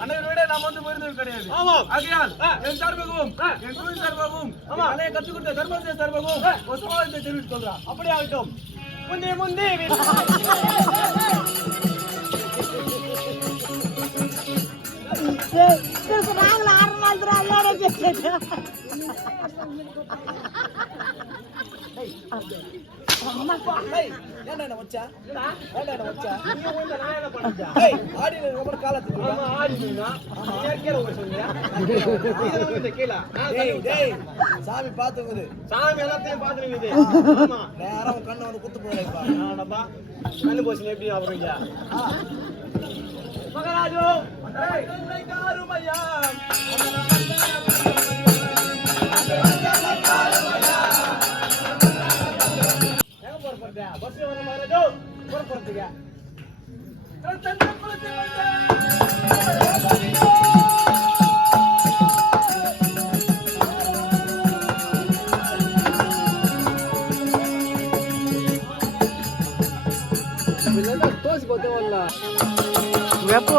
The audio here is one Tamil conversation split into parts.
அண்ணனை விட நாம் வந்து மருந்து கிடையாது ஆமாம். ஆகையால். என் சார்பாகவும். என் குரு சார்பாகவும் ஆமா. கலையை கற்றுக் கொடுத்த தர்மத்தை சார்பாகவும் ஒரு சமாளத்தை தெரிவித்துக் கொள்றான் அப்படி ஆகட்டும் முந்தே முந்தே நாங்கள் ஆறு நாள் தான் என்ன வச்சா என்ன வச்சா நீ என்ன ஆடி ரொம்ப காலத்துக்கு ஆமா கீழே கீழே சாமி பாத்துக்குது சாமி எல்லாத்தையும் பாத்துருக்குது ஆமா. உன் கண்ணை வந்து குத்து போறேப்பா ஆனப்பா கண்ணு போச்சு எப்படி ஆகுறீங்க மகராஜோ போற போறீங்க எப்போ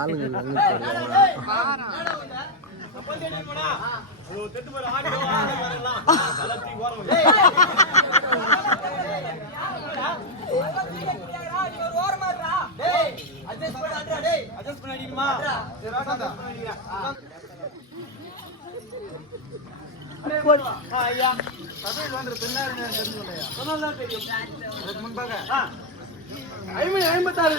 ஆளுங்க போடுறாங்க. ஐம்பது ஐம்பத்தாறு.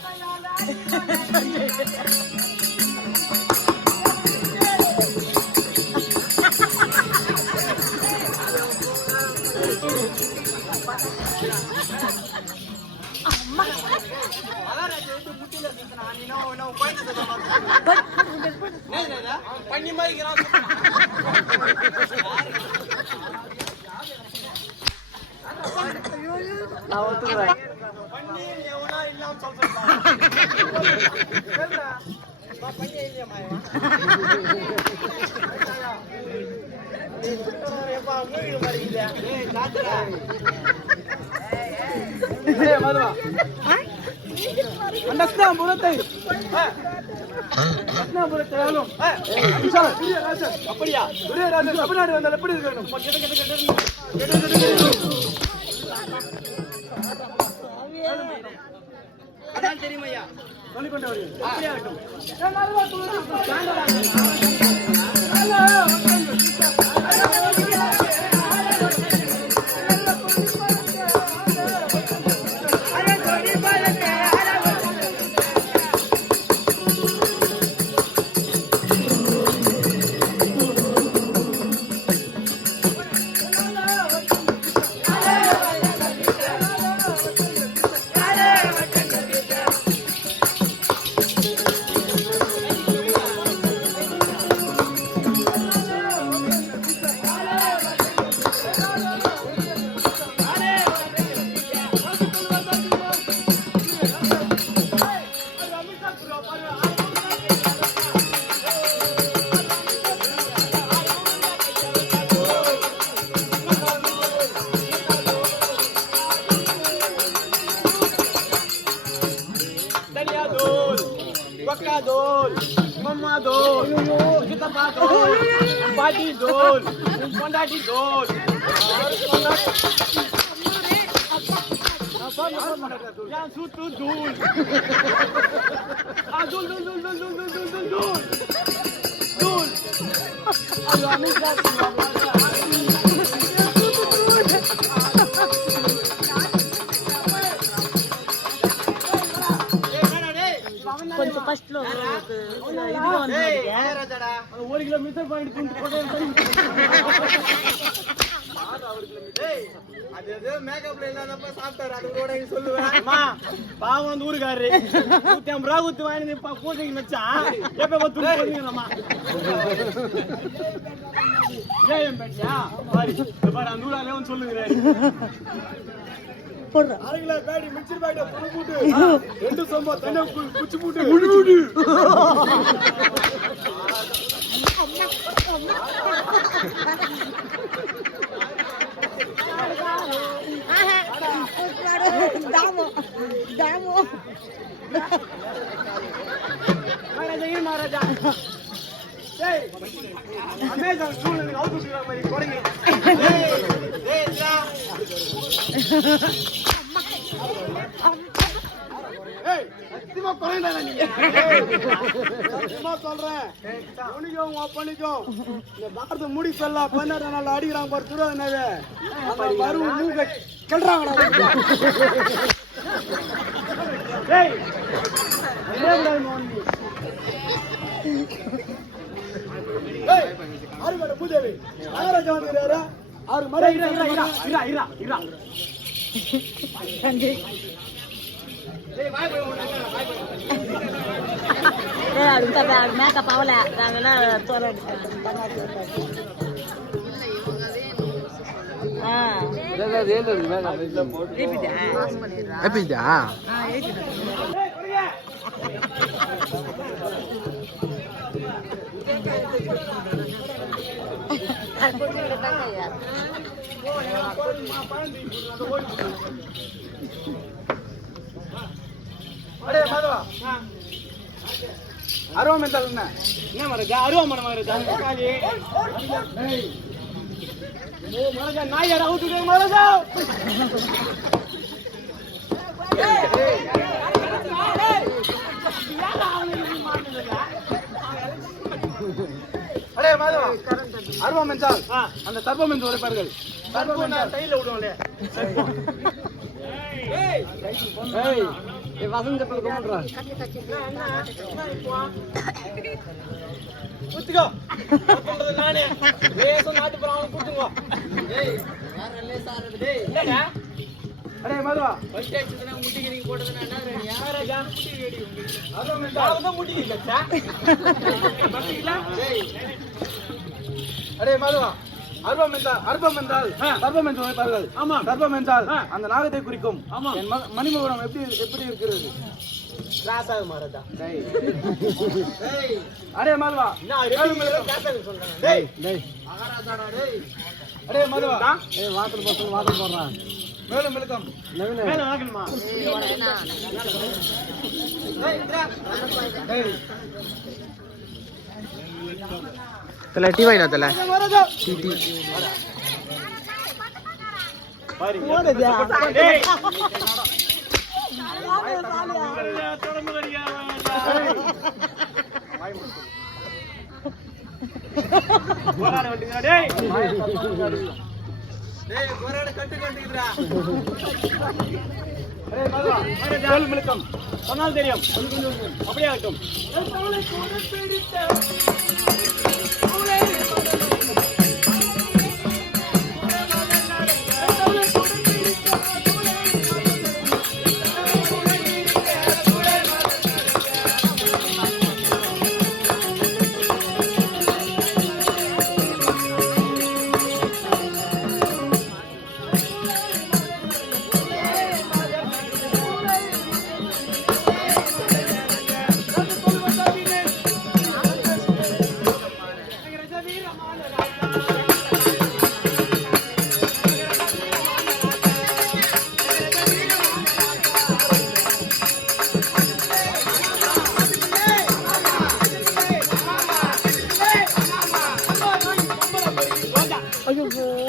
பண்ணி மாதிரி அண்ணாபுரத்தை அண்ணாபுரத்தை வேணும் அப்படியா துரியராஜன் தமிழ்நாடு வந்தால் எப்படி இருக்கணும் தெரியுமையா? சொல்லிக்கொண்டு வருகிறேன் அப்படியே இருக்கட்டும் కొంచెం ఫస్ట్ లో ఊరికి మిత్ర పాయింట్ அது எதோ மேக்கப்ல இல்லாதப்ப சாப்பிட்டாரு அது கூட சொல்லுவேன் பாவம் வந்து ஊருக்காரு நூத்தி ஐம்பது ரூபா குத்து வாங்கி எப்ப பத்து ரூபா ஏன் பேட்டியா சாரி இப்ப நான் நூறாலே வந்து சொல்லுங்கிறேன் அரை கிலோ பேடி மிச்சர் பேட்டை புழு போட்டு போட்டு దాము దాము మహారాజా అమెజాన్ చూడండి అవుతుంది మరి Hey! சத்தியமா குறையண்டா சத்தியமா சொல்றேன். உனிக்கும் ஒப்பனிக்கும் இந்த பாரத முடி சொல்ல பன்னெண்டு நாள் அடிக்கிறான் பாரு துருவா என்னவே அவன் வரும் மூக்க கெல்றாங்கடா டேய் என்ன நோண்டி ஏய் ஆறு மறை இரா இரா இரா இரா இரா அடுத்த மேக்கப் ஆகல நாங்கள்லாம் தோலை எடுத்தோம் ஆ Thank you. அருவம் என்றால் என்ன? என்ன மரஜா? அருவம் மரம் மரஜா நாய் யாரா ஊத்துங்க மரஜா? அடே மாதவா. அருவம் என்றால் அந்த சர்ப்பம் என்று உரைப்பார்கள். என்றால் கையில விடுவோம்ல. வசந்த பிள்ளை கும்பிடுறா. குத்துக்கோ. சொல்றது நானே. வேசம் நாட்டு போறவங்க குத்துங்கோ ஏய் டேய் என்னடா? அடே மதுவா ஃபர்ஸ்ட் அடிச்சதுனா முட்டிக்கு நீங்க போட்டதுனா என்ன ரெடி? யாரா ஜான்? முட்டி உங்களுக்கு அதான் நான் டேய் அடே மதுவா அர்ப்பம் என்றால் அர்ப்பம் என்றால் சர்ப்பம் என்று உரைப்பார்கள். ஆமா சர்ப்பம் என்றால் அந்த நாகத்தை குறிக்கும். ஆமா என் ம- மணிமகுடம் எப்படி எப்படி இருக்கிறது? கிராஸாக மாறதா டேய். டேய். அடே மதுவா. ஏய் வாட்டர் பசங்க வாட்டர் போடுறான் மேலும் விழுக்கம் மேலும். ஆகணுமா? டேய். தல டீ வாங்கினா தல மரதா டீ டீ டேய் சொன்னால் தெரியும் அப்படியே ஆகட்டும்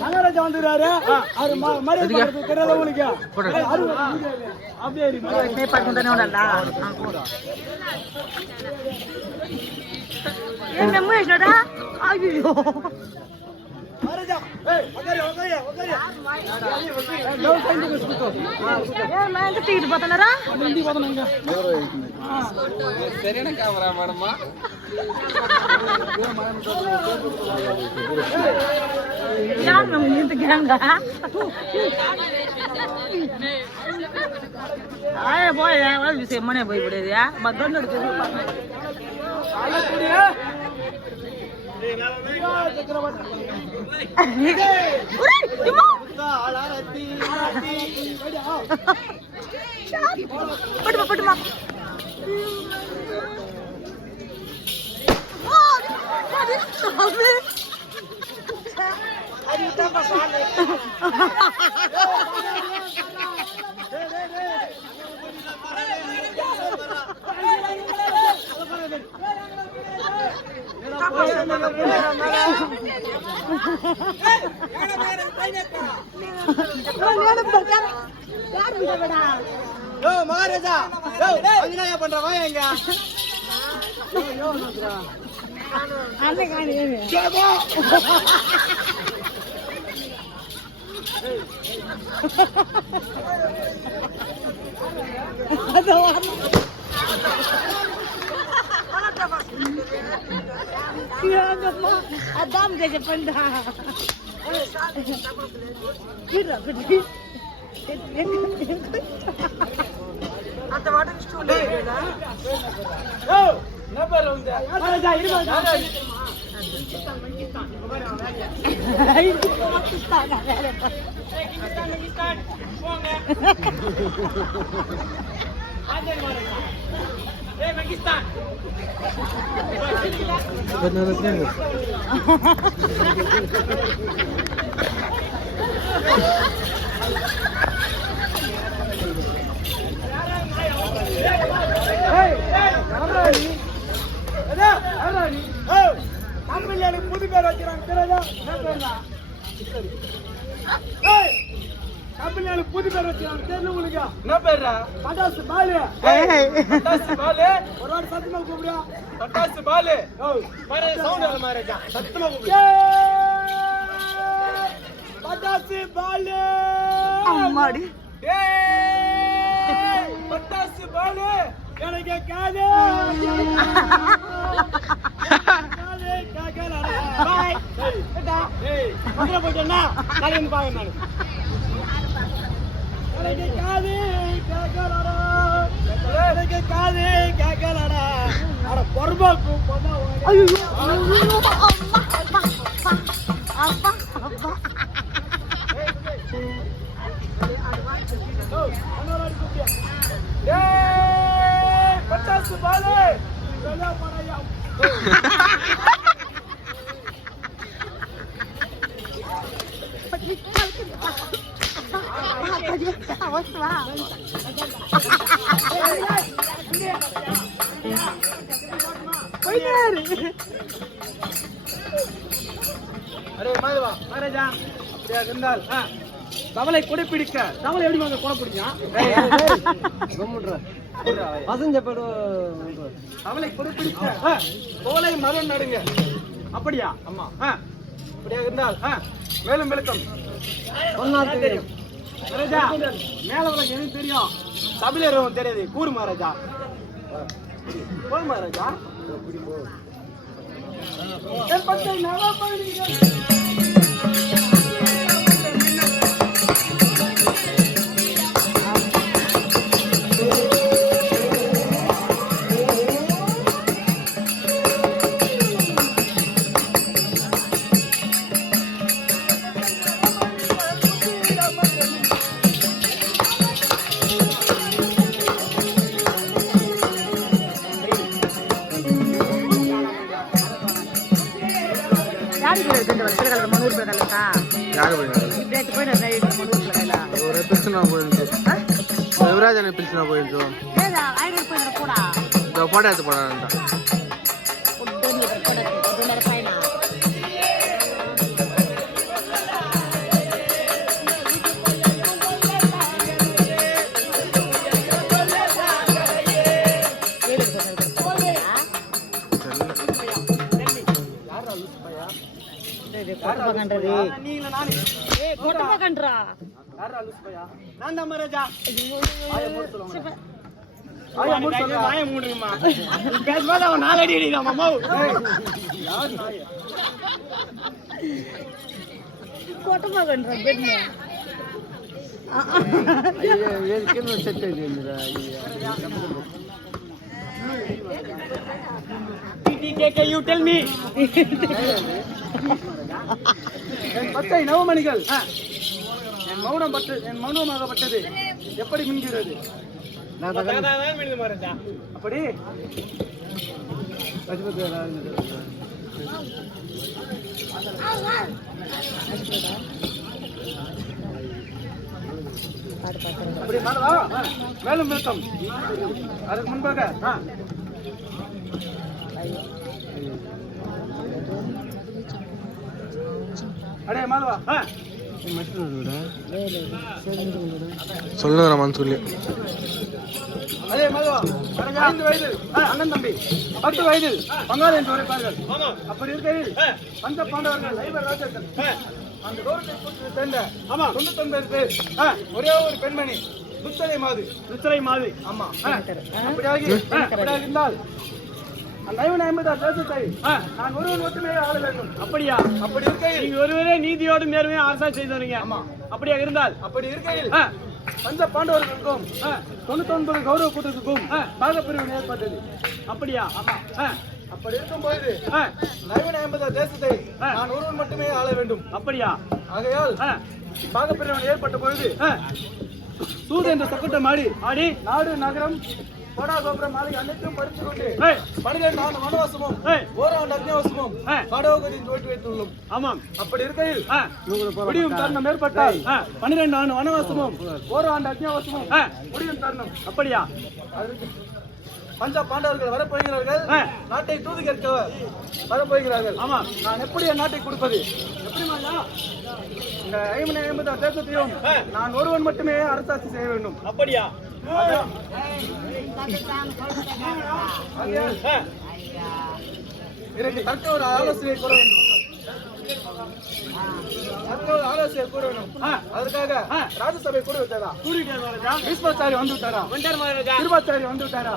மகாராஜா வந்துடுறாரு. அவரு மரியாதை கொடுத்து தெரியாத உங்களுக்கு அப்படியே இரு, மரியாதை. தூக்கிட்டு போத்தனரா சரியான கேமரா மேடமா யார் நம்ம நின்றுக்கிறாங்க போய் விஷயமானே போய் பட்டுமா பட்டுமா Are you done with Maharaja. யோ அங்கனா பண்ற Kinagapa. Adam gaya panda. Kira kudi. அந்த வாடகை ஸ்டூல் ஓ நபர் வந்து அட ஜா இருமா ஜா கிஸ்தான் கிஸ்தான் கிஸ்தான் கிஸ்தான் கிஸ்தான் போங்க ஆஜர் மாருங்க யார்றா நீ? ஏய், தமிழ்ல எனக்கு புது பேர் வச்சிருக்காங்க, எனக்கு புது பேர் வச்சிருக்காங்க, தெரியல உங்களுக்கு? என்ன பேர்ரா? பட்டாசு பாலு. பட்டாசு பாலு, ஒரு வாட்டி சத்தமா கூப்பிடுயா. பட்டாசு பாலு. மகாராஜா, sound வர மகாராஜா. சத்தமா கூப்பிடு. ஏய், பட்டாசு பாலு. அம்மாடி பட்டாசு பாலு. எனக்கு காது. பாய். ஏய், ஏண்டா? ஏய், பக்கத்துல போயிட்டேன்னா, நாளைக்கு வந்து பாக்கறேன் நானு. எனக்கு காது கேட்கலடா. எனக்கு காது கேட்கலடா. அட, பொறுப்பாக்கு பொண்ணா ஐயோ பிடிக்க. தவளை எப்படி வந்து கொடை பிடிக்கும்? அவளை குறிப்பிடித்த ஆ, தோலை மரம் நடுங்க. அப்படியா? ஆமா. அப்படியே இருந்தால் மேலும் விளக்கம். தெரியும். மகாராஜா மேல உனக்கு எனக்கு தெரியும்? இருக்கவங்க தெரியாது. கூறு மகாராஜா போய் மகாராஜா பச்சை పిల్లగల మనూరు పిల్లగలక ఇప్పుడైతే పోయినా మనూరు పిల్లగల పిలిచినా పోయింది యువరాజ్ అని పిలిచినా పోయింది ఆయన పోయినారు కూడా పొడ అయితే పడాలంట பண்றது ஏய் கொட்ட பக்கன்றா யாரா என் பத்தை நவமணிகள். ஆ. என் மௌனம் பட்டு என் மௌனமாகப்பட்டது எப்படி மின்கிறது? அப்படி? அப்படி மாலவா ஆ. மேலும் விளக்கம். அதுக்கு முன்பாக சொல்லுங்க மனசுக்குள்ளே அதே மாதவா ஐந்து வயது. அண்ணன் தம்பி பத்து வயதில் பங்காளி என்று உரைப்பார்கள். அப்படி இருக்கையில் பஞ்ச பாண்டவர்கள் ஐவர் ராஜாக்கள் அந்த கௌரவத்தை சேர்ந்த ஆமா பேர் ஆ, ஒரே ஒரு பெண்மணி துத்தரை மாது. துத்தரை மாது. ஆமா அப்படியாகி அப்படியாக இருந்தால் ஐவன் ஐம்பதாம் தேசத்தை நான் ஒருவன் மட்டுமே ஆள வேண்டும். அப்படியா? அப்படி இருக்கையில். நீங்க ஒருவரே நீதியோடு நேர்மையா அரசாட்சி செய்து வரீங்க ஆமா. அப்படியா இருந்தால்? அப்படி இருக்கையில் பஞ்ச பாண்டவர்களுக்கும் தொண்ணூத்தி ஒன்பது கௌரவ கூட்டத்துக்கும் பாகப்பிரிவு ஏற்பட்டது அப்படியா? ஆமா. அப்படி இருக்கும்போது ஆ, ஐவன் ஐம்பதாம் தேசத்தை நான் ஒருவன் மட்டுமே ஆள வேண்டும். அப்படியா? ஆகையால் பாகப்பிரிவினை ஏற்பட்ட பொழுது சூது என்ற சக்கட்டம் ஆடி ஆடி. நாடு நகரம் கோடா கோபுரம் மாலை அனைத்தும் பறித்து கொண்டு பனிரெண்டு ஆண்டு வனவாசமும் ஓராண்டு அக்னிவாசமும் ஆ, காடோகதியின் தோற்றி வைத்துள்ளோம். ஆமாம். அப்படி இருக்கையில் ஆ, முடியும் தருணம் ஏற்பட்டால். பன்னிரெண்டு ஆண்டு வனவாசமும் ஓராண்டு அக்னிவாசமும். முடியும் தருணம். அப்படியா? பஞ்ச பாண்டவர்கள் வரப்போகிறார்கள். ஆ. நாட்டை தூது கேட்க வரப்போகிறார்கள். ஆமா நான் எப்படி என் நாட்டை கொடுப்பது? எப்படி? இந்த ஐம்பது ஐம்பது தேசத்தையும். நான் ஒருவன் மட்டுமே அரசாட்சி செய்ய வேண்டும். அப்படியா? இதற்கு தக்க ஒரு ஆலோசனை கூற வேண்டும் ஒரு ஆலோசனை கூற வேண்டும். ஆ. அதற்காக. ராஜசபை கூட விட்டதா? கூறிட்டார் பீஷ்மாச்சாரி வந்து விட்டாரா? திருவாச்சாரி வந்து விட்டாரா?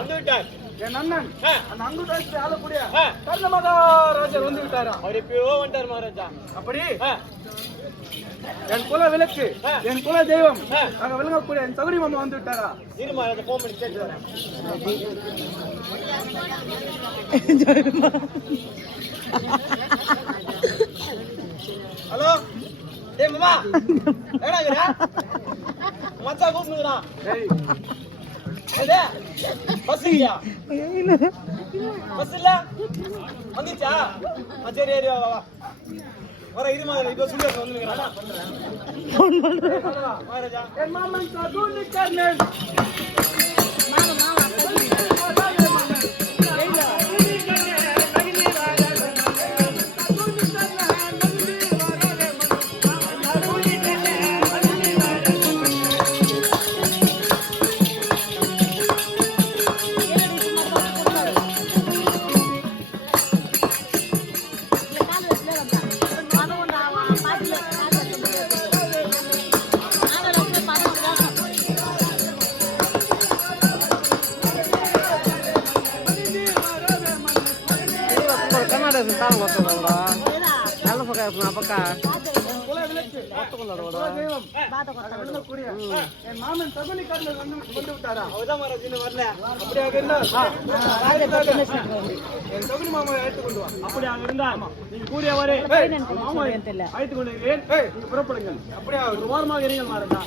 என் அண்ணன் அந்த அங்குதாசி ஆளக்கூடிய ஆ. கர்ண மகாராஜர் வந்து விட்டாரா? அவர் எப்பயோ வந்துட்டார் மகாராஜா. அப்படி? என் குல விளக்கு. என் குல தெய்வம். அங்க விளங்கக்கூடிய என் சௌரி மாமா வந்து விட்டாரா? இரு மகாராஜா போன் பண்ணி கேட்டு வரேன். ஹலோ. ஏய் மாமா. என்னடா மச்சா கூப்பிடுறான் ஏய், பஸ் இல்லையா? பஸ் இல்ல? வந்துச்சா? சரி ஏறி வா வா, வர இரு மாதிரி. இப்போ சொல்லி வந்துருக்கா மாமாவை அழைத்துக் அங்க இருந்தா நீங்க கூடியவரே மாமா அழைத்துக் கொண்டிருக்கிறேன் நீங்க புறப்படுங்கள் அப்படியே ஒரு வாரமாக இருங்கள் மகாராஜா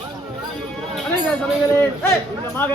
சபைகளே இந்த மாக